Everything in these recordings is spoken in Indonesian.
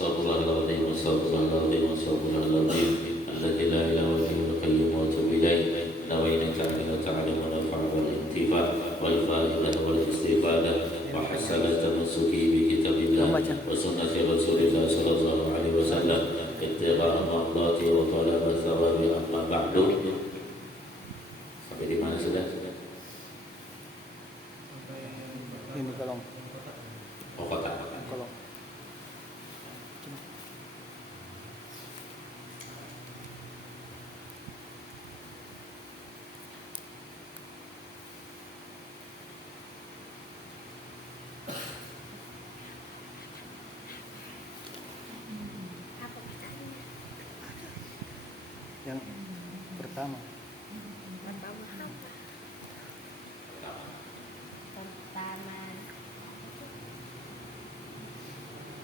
Astagfirullahaladzim, astagfirullahaladzim, astagfirullahaladzim. Alladzi la ilaha illa huwal qayyum wa atubu ilaih. Nawaitu ta'ala ta'ala wa nafa'a wal intifa wal fa'idah wal istifadah wa hasanat tamassuki bi kitabillah wa sunnati Rasulillah sallallahu alaihi wasallam. Ittiba'a mardati wa talaba thawabi amma ba'du. Sampai di mana sudah? Ini kolom. Oh, kotak. Kolom. Yang pertama.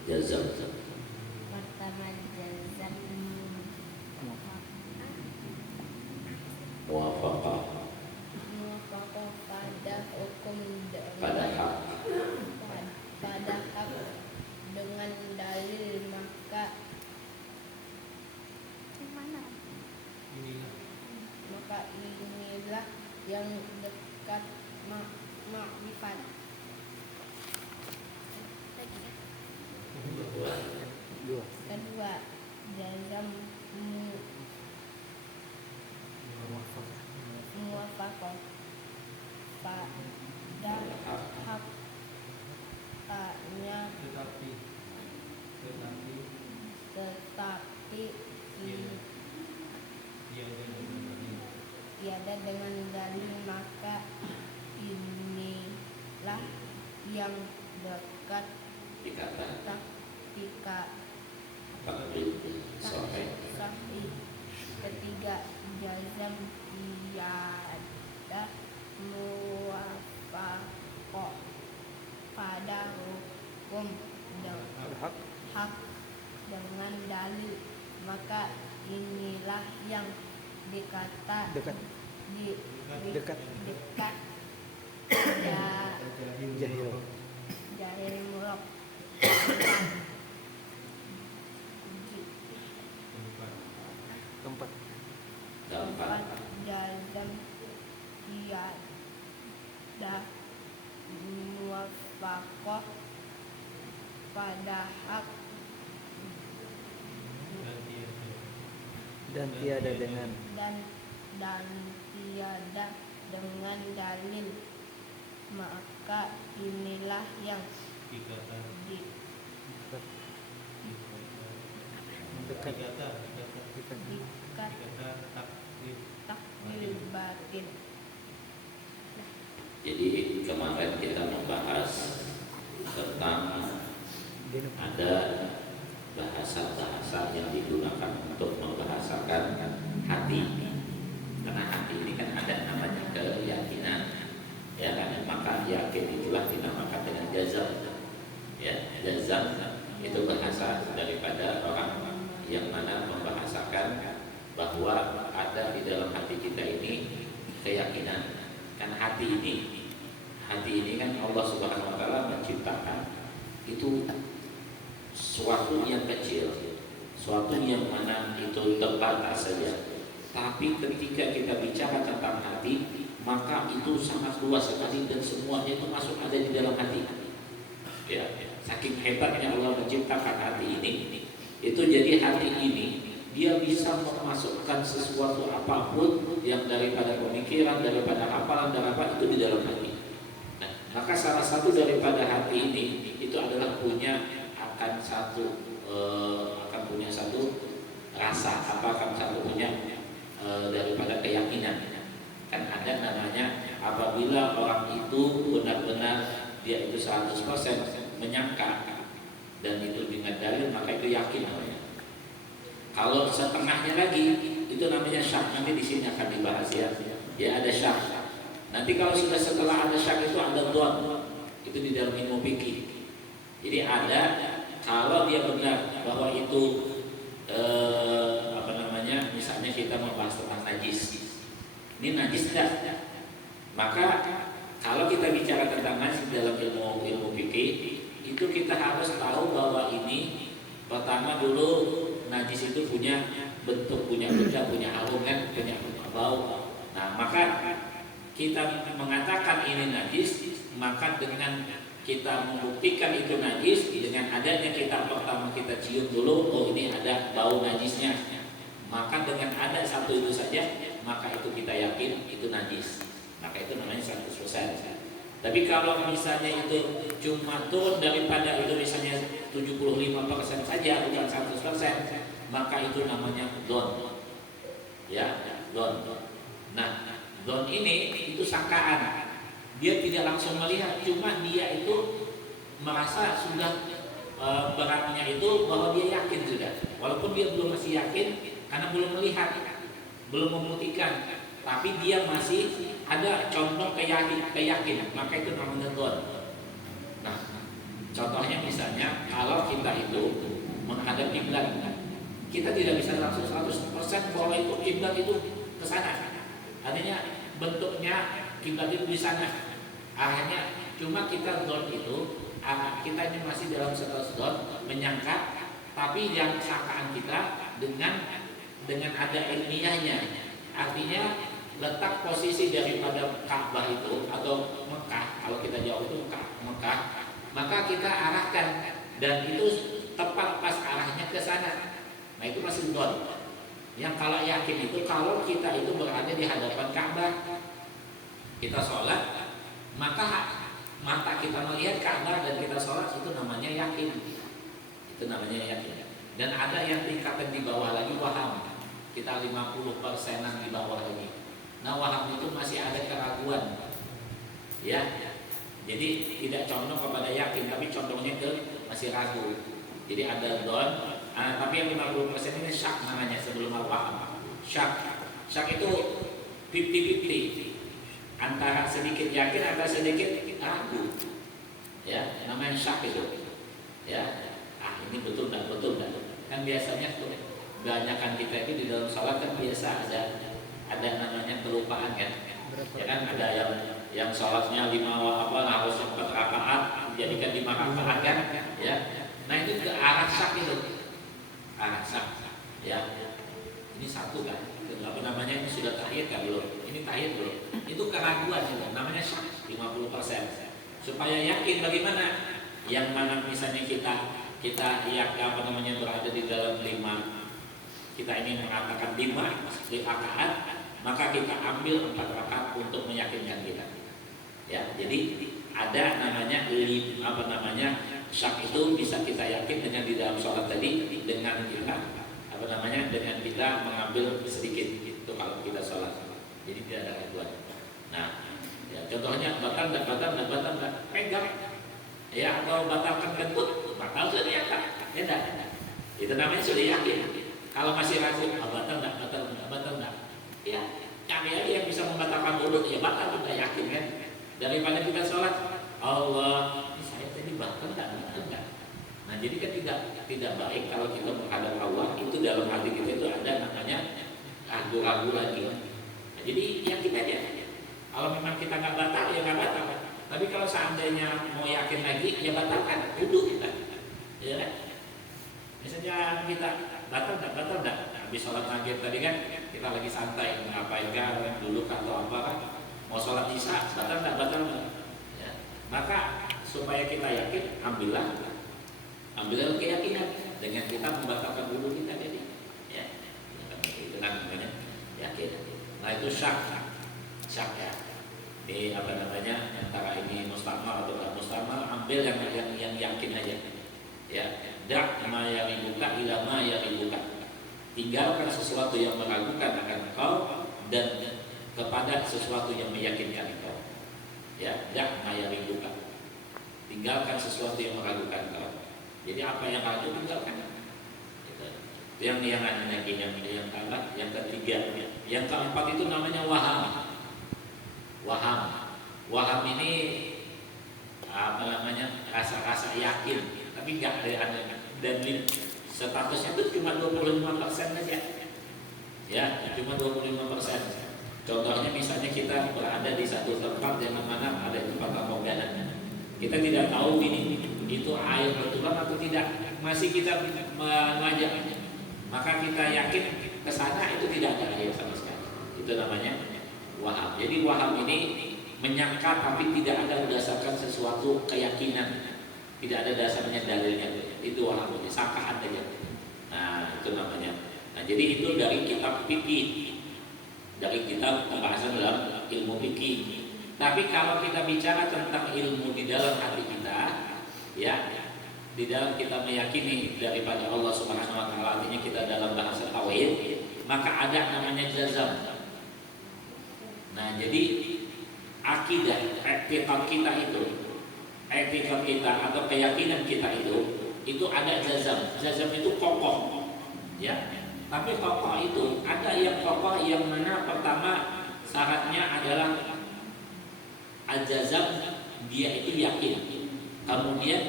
Jazam. Pertama jazam Muwafaqah muwafaqah pada hukum pada hak. pada hak dengan dalil maka inilah yang dekat makrifat. Dua. Kedua jazam muwafaqah pada haknya tetapi tiada dengan dalil maka inilah yang dekat Dikata takrib sahih. sahih. Ketiga jazam tiada muwafaqah pada hukum Hak. hak dengan dalil maka inilah yang dikata Dekat. Dekat. Jahil. Jahil mulak. Keempat. Keempat Jazam tiada muwafaqah pada hak Dan tiada dengan dan tiada dengan dalil maka inilah yang dekat. dikat takdir batin. Jadi kemarin kita membahas tentang ada bahasa-bahasa yang digunakan untuk membahasakan hati. Karena hati ini kan ada namanya keyakinan, ya kan? Maka yakin itulah dinamakan dengan jazam. Ya, jazam itu bahasa daripada orang yang mana membahasakan bahwa ada di dalam hati kita ini keyakinan. Kan hati ini kan Allah Subhanahu wa taala menciptakan itu suatu yang kecil, suatu yang mana itu terbatas saja. Tapi ketika kita bicara tentang hati, maka itu sangat luas sekali dan semuanya itu masuk ada di dalam hati. Ya, saking hebatnya Allah menciptakan hati ini, itu jadi hati ini dia bisa memasukkan sesuatu apapun yang daripada pemikiran, daripada hafalan dan apa itu di dalam hati. Nah, maka salah satu daripada hati ini itu adalah akan punya satu rasa, punya daripada keyakinan. Kan ada namanya apabila orang itu benar-benar dia itu 100% menyangka dan itu dengan dalil maka itu yakin namanya. Kalau setengahnya lagi itu namanya syak. Nanti di sini akan dibahas ya. Ya ada syak. Nanti kalau sudah setelah ada syak itu ada dhon. Itu di dalam ilmu fikih. Jadi ada kalau dia benar bahwa itu misalnya kita membahas tentang najis. Ini najis tidak? Maka kalau kita bicara tentang najis dalam ilmu fikih itu kita harus tahu bahwa ini Pertama dulu najis itu punya bentuk, punya benda, punya harum kan, punya bau. Nah, maka kita mengatakan ini najis, maka dengan kita membuktikan itu najis dengan adanya kita pertama kita cium dulu, oh ini ada bau najisnya. Maka dengan ada satu itu saja, maka itu kita yakin itu najis. Maka itu namanya 100%. Tapi kalau misalnya itu cuma turun daripada itu misalnya 75% saja bukan 100%, maka itu namanya don. Ya, don. Nah, don ini itu sangkaan. Dia tidak langsung melihat, cuma dia itu merasa sudah beratnya itu bahwa dia yakin sudah. Walaupun dia belum masih yakin karena belum melihat, belum membuktikan, tapi dia masih ada contoh keyakinan, maka itu namanya don. Nah, contohnya misalnya kalau kita itu menghadap kiblat, kita tidak bisa langsung 100% bahwa itu kiblat itu ke sana. Artinya bentuknya kiblat itu di sana. Arahnya cuma kita don itu, arah kita ini masih dalam status don, menyangka, tapi yang sangkaan kita dengan ada ilmiahnya. Artinya letak posisi daripada Ka'bah itu atau Mekah, kalau kita jauh itu Mekah, maka kita arahkan dan itu tepat pas arahnya ke sana. Nah itu masih don. Yang kalau yakin itu kalau kita itu berada di hadapan Ka'bah, kita sholat, maka mata kita melihat Ka'bah dan kita sholat, itu namanya yakin. Itu namanya yakin. Dan ada yang tingkatan di bawah lagi waham. Kita 50%-an di bawah lagi. Nah waham itu masih ada keraguan. Ya. Jadi tidak condong kepada yakin, tapi condongnya ke masih ragu. Jadi ada don, tapi yang 50% ini syak namanya sebelum waham. Syak itu 50-50. Antara sedikit yakin, antara sedikit ragu, ya namanya syak itu, ya ini betul nggak, kan biasanya kebanyakan kita itu di dalam sholat kan biasa ada namanya kelupaan kan, ya kan ada yang sholatnya 5 harus 4 rakaat dijadikan 5 rakaat kan, ya, nah itu ke arah syak itu, arah syak, ya, ini satu kan, apa namanya ini sudah tahiyat kan belum? Tahiyat belum, itu keraguan juga, namanya syak 50%. Supaya yakin bagaimana, yang mana misalnya kita ya apa namanya berada di dalam 5, kita ingin mengatakan 5 rakaat, maka kita ambil 4 rakaat untuk meyakinkan kita. Ya, jadi ada namanya apa namanya syak itu bisa kita yakin dengan di dalam sholat tadi dengan kita apa namanya dengan kita mengambil sedikit itu kalau kita sholat. Jadi tidak ada keraguan. Nah, ya, contohnya batal enggak, pegang, ya atau batalkan kentut, batal sudah yakin, ya enggak. Itu namanya sudah yakin. Kalau masih ragu, batal enggak, ya cari aja yang bisa membatalkan wudu, ya batal sudah yakin kan. Daripada kita sholat, Allah, ini saya tadi batal enggak. Nah, jadi kan tidak baik kalau kita menghadap Allah itu dalam hati kita itu ada namanya ragu-ragu lagi. Jadi yakin aja. Kalau memang kita nggak batal, ya nggak batal. Tapi kalau seandainya mau yakin lagi, ya batalkan wudu kita. Ya kan? Misalnya kita batal nggak? Habis sholat maghrib tadi kan kita lagi santai, ngapain kan, dulu atau apa kan? Mau sholat isya, batal nggak? Ya. Maka supaya kita yakin, ambillah keyakinan dengan kita membatalkan wudu kita jadi. Ya, itu kan namanya yakin. Nah itu syak ya. Ini apa namanya antara ini mustamal atau tidak mustamal, ambil yang yakin aja. Ya, dak ma yang dibuka ila ma yang dibuka. Tinggalkan sesuatu yang meragukan akan engkau dan kepada sesuatu yang meyakinkan engkau. Ya, dak ma yang dibuka. Tinggalkan sesuatu yang meragukan engkau. Jadi apa yang ragu tinggalkan. Yang keempat, yang ketiga, yang keempat itu namanya waham ini apa namanya rasa yakin, tapi nggak ada dan statusnya itu cuma 25% saja, ya cuma 25%. Contohnya misalnya kita berada di satu tempat yang mana ada tempat pemodana, kita tidak tahu ini itu air bertulang atau tidak, masih kita mengajak, maka kita yakin ke sana itu tidak ada air sama sekali. Itu namanya waham. Jadi waham ini menyangka tapi tidak ada berdasarkan sesuatu keyakinan, tidak ada dasarnya dalilnya. Itu waham, ini sangkaan saja. Nah, itu namanya. Nah, jadi itu dari kitab fikih, dari kitab pembahasan dalam ilmu fikih. Tapi kalau kita bicara tentang ilmu di dalam hati kita, ya, di dalam kita meyakini daripada Allah Subhanahu wa taala, artinya kita dalam bahasa tauhid, maka ada namanya jazam. Nah, jadi akidah, etikad kita atau keyakinan kita itu ada jazam. Jazam itu kokoh, ya. Tapi kokoh itu ada yang kokoh yang mana pertama syaratnya adalah al-jazam, dia itu yakin. Kemudian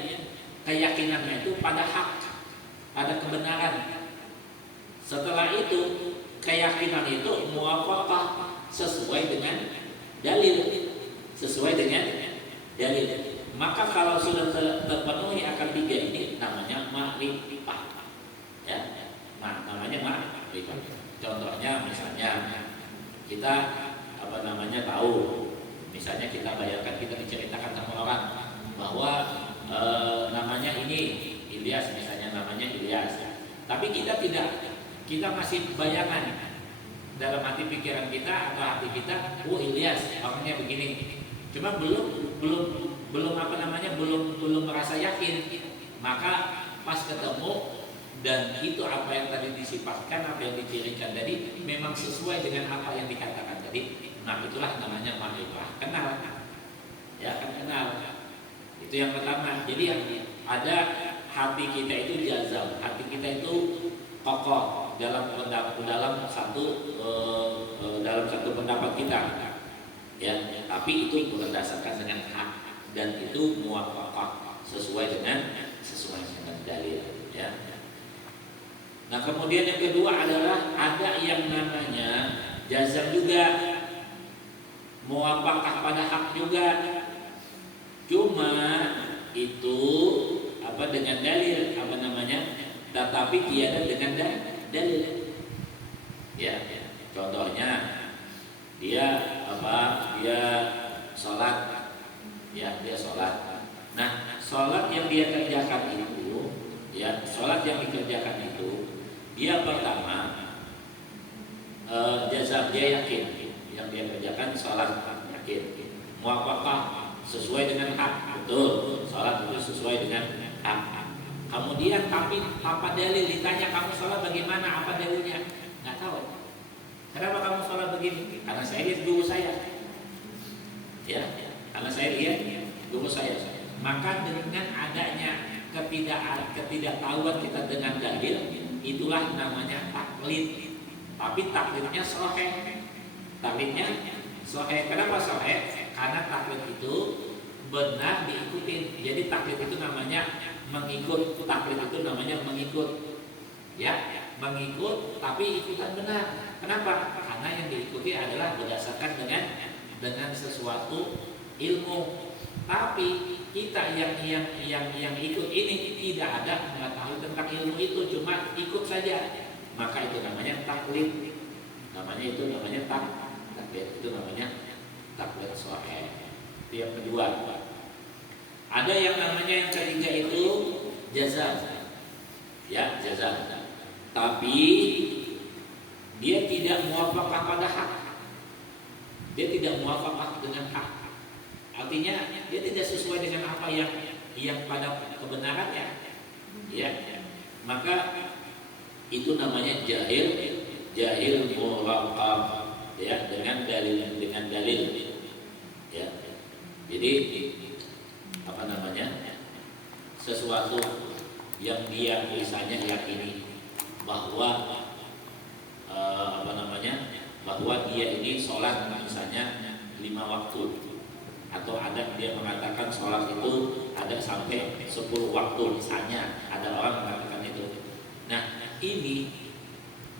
keyakinannya itu pada hak, pada kebenaran. Setelah itu keyakinan itu muwafaqah, sesuai dengan dalil, Maka kalau sudah terpenuhi akan tiga ini namanya ma'rifah, ya. Namanya ma'rifah. Contohnya misalnya kita tahu, misalnya kita bayangkan, kita diceritakan sama orang bahwa namanya ini Ilyas, misalnya namanya Ilyas, tapi kita masih bayangan dalam hati pikiran kita atau hati kita, Ilyas orangnya begini, cuma belum merasa yakin. Maka pas ketemu dan itu apa yang tadi disifatkan, apa yang dicirikan tadi memang sesuai dengan apa yang dikatakan tadi. Nah, itulah namanya ma'rifah. Kenal, ya kan, kenal. Itu yang pertama. Jadi ada hati kita itu jazam, hati kita itu kokoh dalam satu pendapat kita, ya. Tapi itu berdasarkan dengan hak dan itu muwafaqah, sesuai dengan dalil, ya. Nah, kemudian yang kedua adalah ada yang namanya jazam juga, muwafaqah pada hak juga, cuma itu dengan dalil, tetapi tiada dengan dalil, ya. Contohnya dia sholat, ya, dia sholat. Nah, sholat yang dia kerjakan itu, ya, sholat yang dikerjakan itu, dia pertama jazam, dia yakin yang dia kerjakan sholat, yakin, muwafaqah, sesuai dengan hak, betul, sholat itu sesuai dengan hak. Kemudian tapi apa dalil, ditanya kamu sholat bagaimana, apa dalilnya? Nggak tahu. Kenapa kamu sholat begini? Karena saya lihat guru saya, ya, karena saya lihat guru saya. Maka dengan adanya ketidaktahuan kita dengan dalil, itulah namanya taklid. Tapi taklidnya sahih. Kenapa sahih? Karena taklid itu benar diikutin. Jadi taklid itu namanya mengikut. Ya, mengikut tapi ikutan benar. Kenapa? Karena yang diikuti adalah berdasarkan dengan sesuatu ilmu. Tapi kita yang ikut ini tidak ada mengetahui tentang ilmu itu, cuma ikut saja. Maka itu namanya taklid. Namanya taklid. Itu namanya taklid sahih. Itu yang kedua. Ada yang namanya yang ketiga itu jazam. Ya, jazam. Tapi dia tidak muwafaqah pada hak. Dia tidak muwafaqah dengan hak. Artinya dia tidak sesuai dengan apa yang pada kebenarannya. Ya. Maka itu namanya jahil muraqab, ya, dengan dalil. Ya. Jadi sesuatu yang dia misalnya yakini bahwa bahwa dia ini sholat misalnya 5 waktu, atau ada dia mengatakan sholat itu ada sampai 10 waktu misalnya, ada orang mengatakan itu. Nah, ini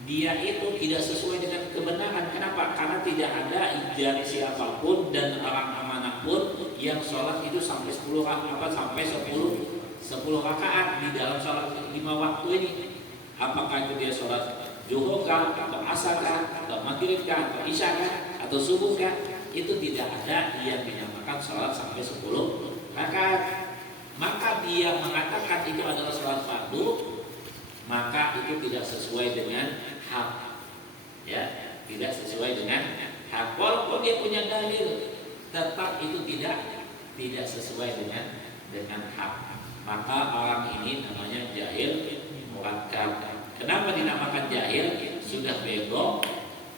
dia itu tidak sesuai dengan kebenaran. Kenapa? Karena tidak ada dari siapapun dan orang manapun yang sholat itu sampai 10 sampai 10 10 rakaat di dalam sholat 5 waktu ini. Apakah itu dia sholat zuhur kah, atau asar kah, atau maghrib kah, atau isya kah, atau subuh kah, itu tidak ada yang dinamakan sholat sampai 10 rakaat. Maka dia mengatakan itu adalah sholat fardu, maka itu tidak sesuai dengan hak, ya, tidak sesuai dengan hak. Walaupun dia punya dalil, tetap itu tidak sesuai dengan hak. Maka orang ini namanya jahil murakkab. Kenapa dinamakan jahil? Sudah bego,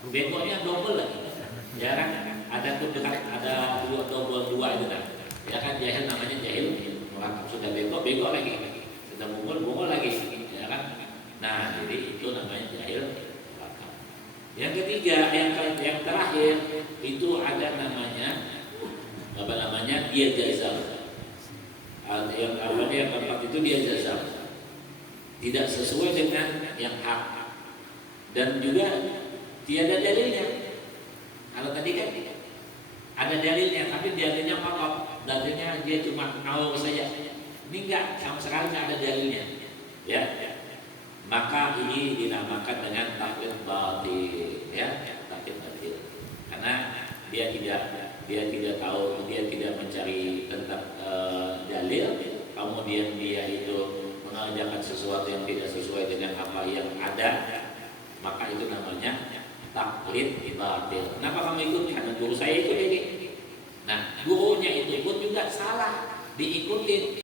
begonya double lagi. Ya kan? Ada double dua itu kan. Ya kan, jahil namanya jahil murakkab. Sudah bego lagi. Sudah mungul lagi. Ya kan? Nah, jadi itu namanya jahil murakkab. Yang ketiga, yang terakhir itu ada namanya dia jazam. Yang keempat itu dia jazam, tidak sesuai dengan yang hak, dan juga tiada dalilnya. Kalau tadi kan ada dalilnya, tapi dalilnya kokoh, dalilnya dia cuma ngawur saja. Ini enggak, sama sekali enggak ada dalilnya, ya. Maka ini dinamakan dengan taklid batil, ya, taklid batil, karena dia tidak tahu, dia tidak mencari tentang dalil, kemudian dia itu mengerjakan sesuatu yang tidak sesuai dengan apa yang ada, maka itu namanya taklid batil. Kenapa kamu ikut? Karena guru saya ikut ini. Nah, gurunya itu pun juga salah diikutin.